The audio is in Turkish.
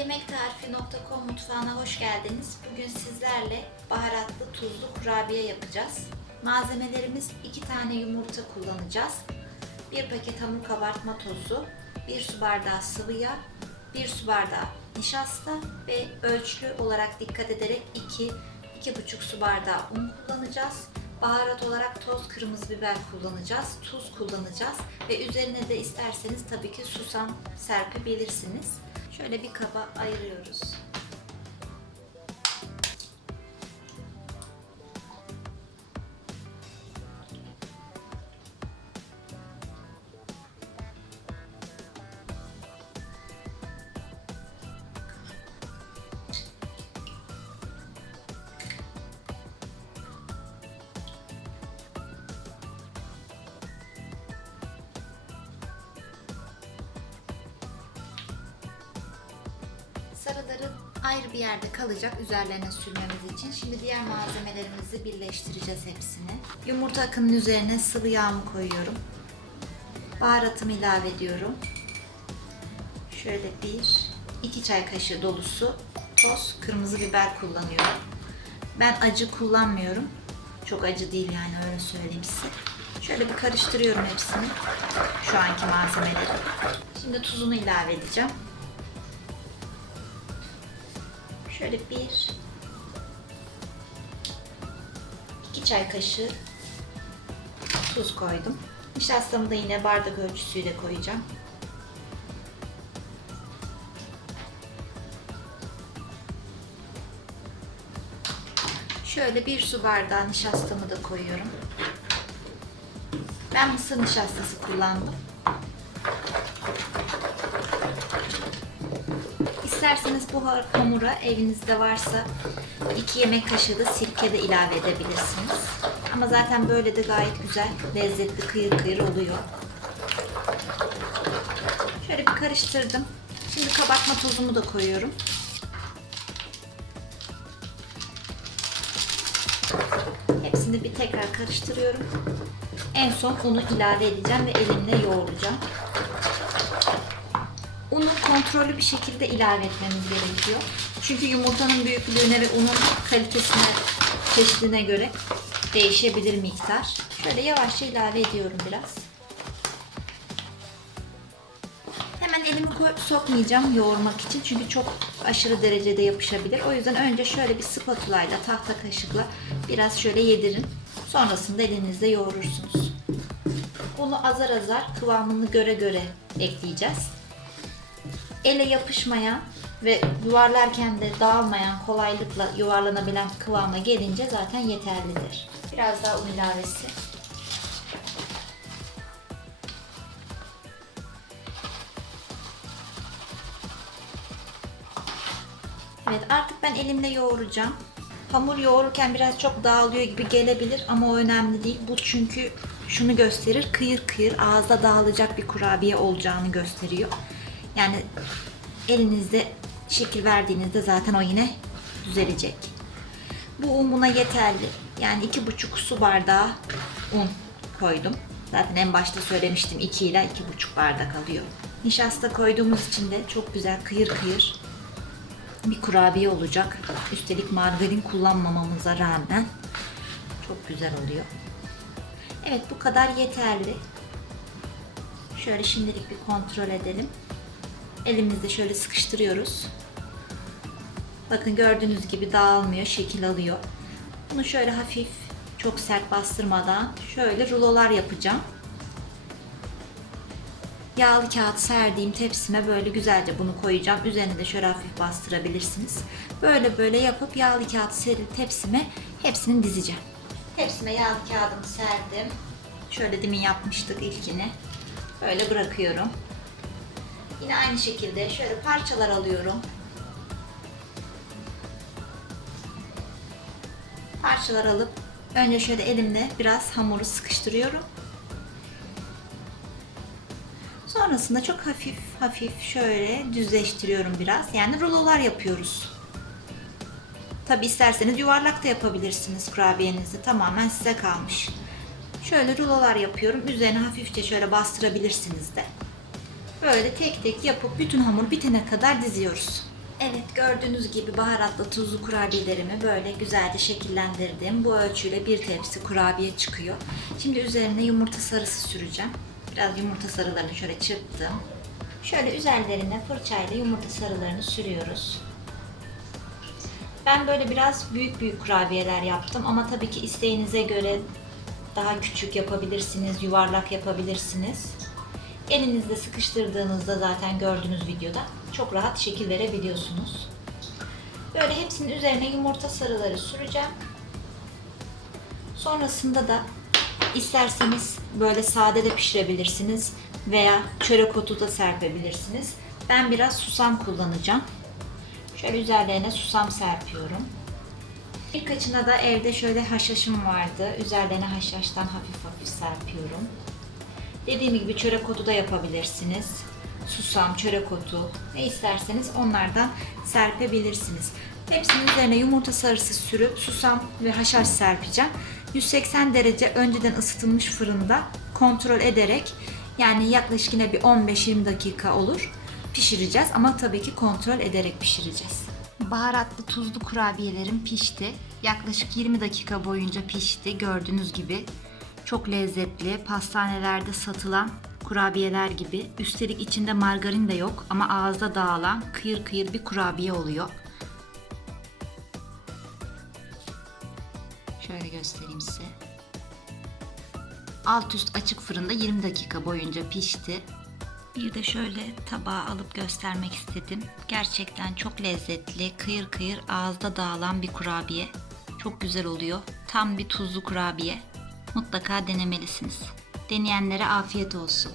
Yemektarifi.com mutfağına hoş geldiniz. Bugün sizlerle baharatlı tuzlu kurabiye yapacağız. Malzemelerimiz 2 tane yumurta kullanacağız. 1 paket hamur kabartma tozu, 1 su bardağı sıvı yağ, 1 su bardağı nişasta ve ölçülü olarak dikkat ederek 2 2,5 su bardağı un kullanacağız. Baharat olarak toz kırmızı biber kullanacağız, tuz kullanacağız ve üzerine de isterseniz tabii ki susam serpebilirsiniz. Şöyle bir kaba ayırıyoruz. Sarıları ayrı bir yerde kalacak üzerlerine sürmemiz için. Şimdi diğer malzemelerimizi birleştireceğiz hepsini. Yumurta akının üzerine sıvı yağımı koyuyorum. Baharatımı ilave ediyorum. Şöyle bir, iki çay kaşığı dolusu toz kırmızı biber kullanıyorum. Ben acı kullanmıyorum. Çok acı değil yani öyle söyleyeyim size. Şöyle bir karıştırıyorum hepsini. Şu anki malzemeleri. Şimdi tuzunu ilave edeceğim. Şöyle bir iki çay kaşığı tuz koydum. Nişastamı da yine bardak ölçüsüyle koyacağım. Şöyle bir su bardağı nişastamı da koyuyorum. Ben mısır nişastası kullandım. İsterseniz bu hamura evinizde varsa 2 yemek kaşığı da sirke de ilave edebilirsiniz. Ama zaten böyle de gayet güzel, lezzetli, kıyır kıyır oluyor. Şöyle bir karıştırdım. Şimdi kabartma tozumu da koyuyorum. Hepsini bir tekrar karıştırıyorum. En son unu ilave edeceğim ve elimle yoğuracağım. Unu kontrollü bir şekilde ilave etmemiz gerekiyor. Çünkü yumurtanın büyüklüğüne ve unun kalitesine, çeşidine göre değişebilir miktar. Şöyle yavaşça ilave ediyorum biraz. Hemen elimi sokmayacağım yoğurmak için çünkü çok aşırı derecede yapışabilir. O yüzden önce şöyle bir spatula ile tahta kaşıkla biraz şöyle yedirin. Sonrasında elinizde yoğurursunuz. Bunu azar azar kıvamını göre göre ekleyeceğiz ele yapışmayan ve yuvarlarken de dağılmayan, kolaylıkla yuvarlanabilen kıvama gelince zaten yeterlidir. Biraz daha un ilavesi. Evet artık ben elimle yoğuracağım. Hamur yoğururken biraz çok dağılıyor gibi gelebilir ama o önemli değil. Bu çünkü şunu gösterir. Kıyır kıyır ağızda dağılacak bir kurabiye olacağını gösteriyor. Yani elinizde şekil verdiğinizde zaten o yine düzelecek. Bu un buna yeterli. Yani iki buçuk su bardağı un koydum. Zaten en başta söylemiştim 2 ile iki buçuk bardak alıyor. Nişasta koyduğumuz için de çok güzel kıyır kıyır bir kurabiye olacak. Üstelik margarin kullanmamamıza rağmen çok güzel oluyor. Evet bu kadar yeterli. Şöyle şimdilik bir kontrol edelim. Elimizde şöyle sıkıştırıyoruz. Bakın gördüğünüz gibi dağılmıyor, şekil alıyor. Bunu şöyle hafif, çok sert bastırmadan şöyle rulolar yapacağım. Yağlı kağıt serdiğim tepsime böyle güzelce bunu koyacağım. Üzerine de şöyle hafif bastırabilirsiniz. Böyle böyle yapıp yağlı kağıt serip tepsime hepsini dizeceğim. Tepsime yağlı kağıdımı serdim. Şöyle demin yapmıştık ilkini. Böyle bırakıyorum. Yine aynı şekilde şöyle parçalar alıyorum. Parçalar alıp önce şöyle elimle biraz hamuru sıkıştırıyorum. Sonrasında çok hafif hafif şöyle düzleştiriyorum biraz. Yani rulolar yapıyoruz. Tabi isterseniz yuvarlak da yapabilirsiniz kurabiyenizi. Tamamen size kalmış. Şöyle rulolar yapıyorum. Üzerine hafifçe şöyle bastırabilirsiniz de. Böyle tek tek yapıp bütün hamur bitene kadar diziyoruz. Evet gördüğünüz gibi baharatlı tuzlu kurabiyelerimi böyle güzelce şekillendirdim. Bu ölçüyle bir tepsi kurabiye çıkıyor. Şimdi üzerine yumurta sarısı süreceğim. Biraz yumurta sarılarını şöyle çırptım. Şöyle üzerlerine fırçayla yumurta sarılarını sürüyoruz. Ben böyle biraz büyük büyük kurabiyeler yaptım ama tabii ki isteğinize göre daha küçük yapabilirsiniz, yuvarlak yapabilirsiniz. Elinizde sıkıştırdığınızda zaten gördüğünüz videoda çok rahat şekil verebiliyorsunuz. Böyle hepsinin üzerine yumurta sarıları süreceğim. Sonrasında da isterseniz böyle sade de pişirebilirsiniz veya çörek otu da serpebilirsiniz. Ben biraz susam kullanacağım. Şöyle üzerlerine susam serpiyorum. Birkaçına da evde şöyle haşhaşım vardı. Üzerlerine haşhaştan hafif hafif serpiyorum. Dediğim gibi çörek otu da yapabilirsiniz. Susam, çörek otu ne isterseniz onlardan serpebilirsiniz. Hepsinin üzerine yumurta sarısı sürüp susam ve haşhaş serpeceğim. 180 derece önceden ısıtılmış fırında kontrol ederek yani yaklaşık yine bir 15-20 dakika olur pişireceğiz ama tabii ki kontrol ederek pişireceğiz. Baharatlı tuzlu kurabiyelerim pişti. Yaklaşık 20 dakika boyunca pişti gördüğünüz gibi. Çok lezzetli, pastanelerde satılan kurabiyeler gibi. Üstelik içinde margarin de yok ama ağızda dağılan kıyır kıyır bir kurabiye oluyor. Şöyle göstereyim size. Alt üst açık fırında 20 dakika boyunca pişti. Bir de şöyle tabağa alıp göstermek istedim. Gerçekten çok lezzetli, kıyır kıyır ağızda dağılan bir kurabiye. Çok güzel oluyor. Tam bir tuzlu kurabiye. Mutlaka denemelisiniz. Deneyenlere afiyet olsun.